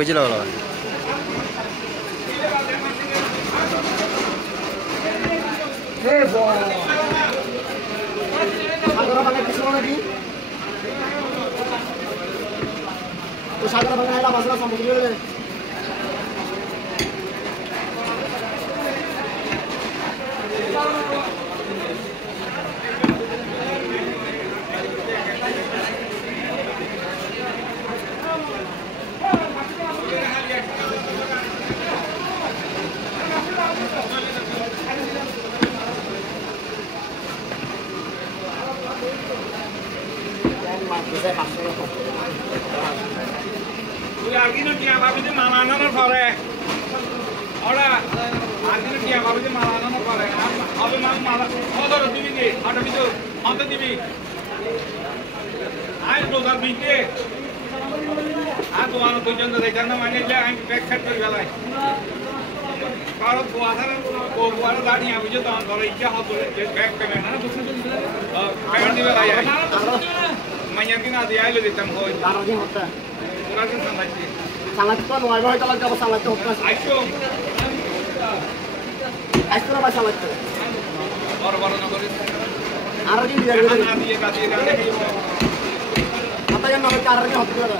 বুঝিল সাগর ভাঙা এলা বাসরা সামগ্রী Alguien que va a venir malana no para. Ahora, alguien que va a venir malana no para. Abe mala. Otro TV que, ahora video, otro TV. Ay, los albite. Ah, tu ano tuh jangan dari jangan mana aja, I'm back set tergalai. Kalau puasa kan, puasa tadi yang video tahun kalau ijazah hot back payment. Payment dibalai ya. Banyak yang ada ya, lebih tam hoi. Darahnya hotel. Kurangin sangat sih. Sangat tuh nuai bahwa kalau jauh sangat tuh hotel. Ayo. Ayo lah sangat tuh. Baru-baru nongol. Arahnya dia. Nanti ya. Apa yang nama caranya hotel?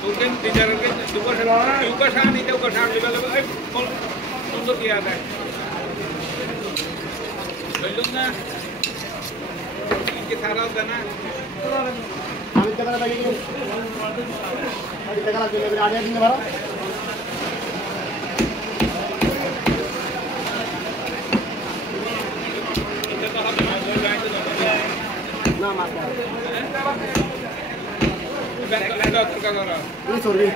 Mungkin dijalankan juga saat itu lebih untuk dia ada. Belum na. Kita harus dana. Kami kita lagi ni. Kita lagi lebih ada di mana? Kita tak ada Nama apa? Ada terkagara. Ini sorry.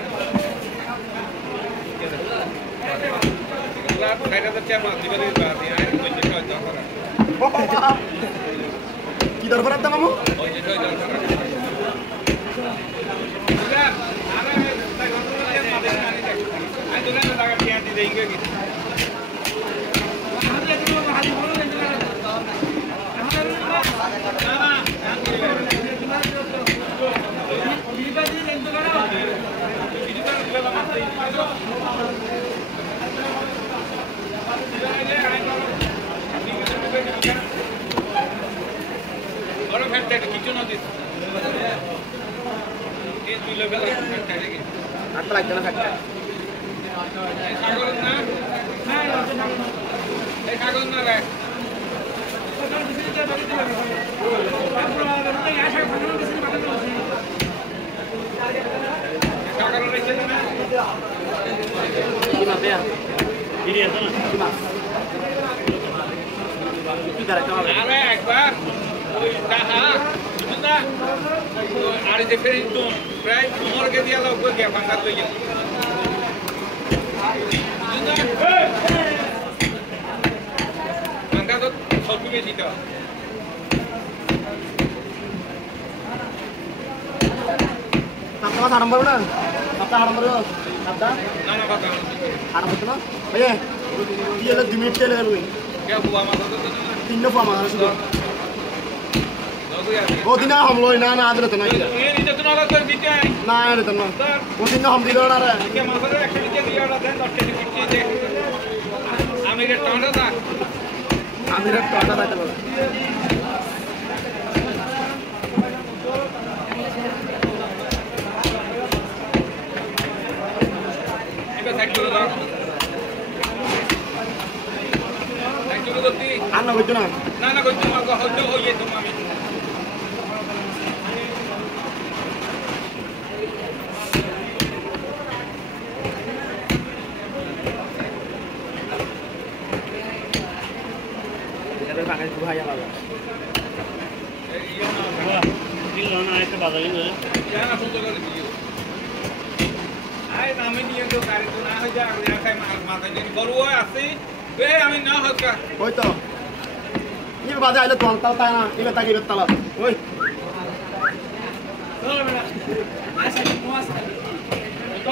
Kalau saya ada cuma tiga hari berarti ada kunci kau jangan. Kita berapa kamu? Kunci kau jangan. Sudah, ada saya kontrol yang ada di mana ni. Ada yang ada yang di deingga gitu. Ada yang dulu hari dulu yang dulu. Orang fat কিছু না this এই দুই level আছে fat কি আট লাখ জন fat কাগজ না এই কাগজ না রে কাগজ রয়েছে না কি মাপে দিদি আছে না কি করে কামাবে আরে একবার ওই টাকা কিছু না আর যে ফেরিং তো প্রায় তোমারকে দিয়া লোক কে ভাঙা তো ইয়ে ভাঙা তো সব বেশি তো Apa haram baru na? Apa haram baru? Apa? না না কথা Haram betul na? Oye, dia lagi di meja lagi. क्या हुआ मतलब तो ना Tindak apa mana sudah? लोग यार Oh tina ham loy na ada tu na. ये नहीं तो ना तो बीते हैं Na ada tu na. Oh tina ham di lor na. क्या मतलब एक्टिविटी दिया वाला है 10 के बीते दे अमीर टांडा था Amir tu ada tak tu? এটা সাইড করে দাও সাইড করে দিতে Anak betul na. না না কই তোমাকে হইতো হইয়ে তুমি আমি Kita dah pakai buah yang lalu. দিল না একটা বাজারে গেলে জানা সুন্দর করে দিও আই নামে নিয়ে তো গাড়ি তো না হই যা আর খাই মাথা দিন বড় আছে বে আমি না হকা Oi to. Ini baca ada tuang tal tanah. Ini tak kira tal. Oi. চলো বেটা আচ্ছা তোমার তো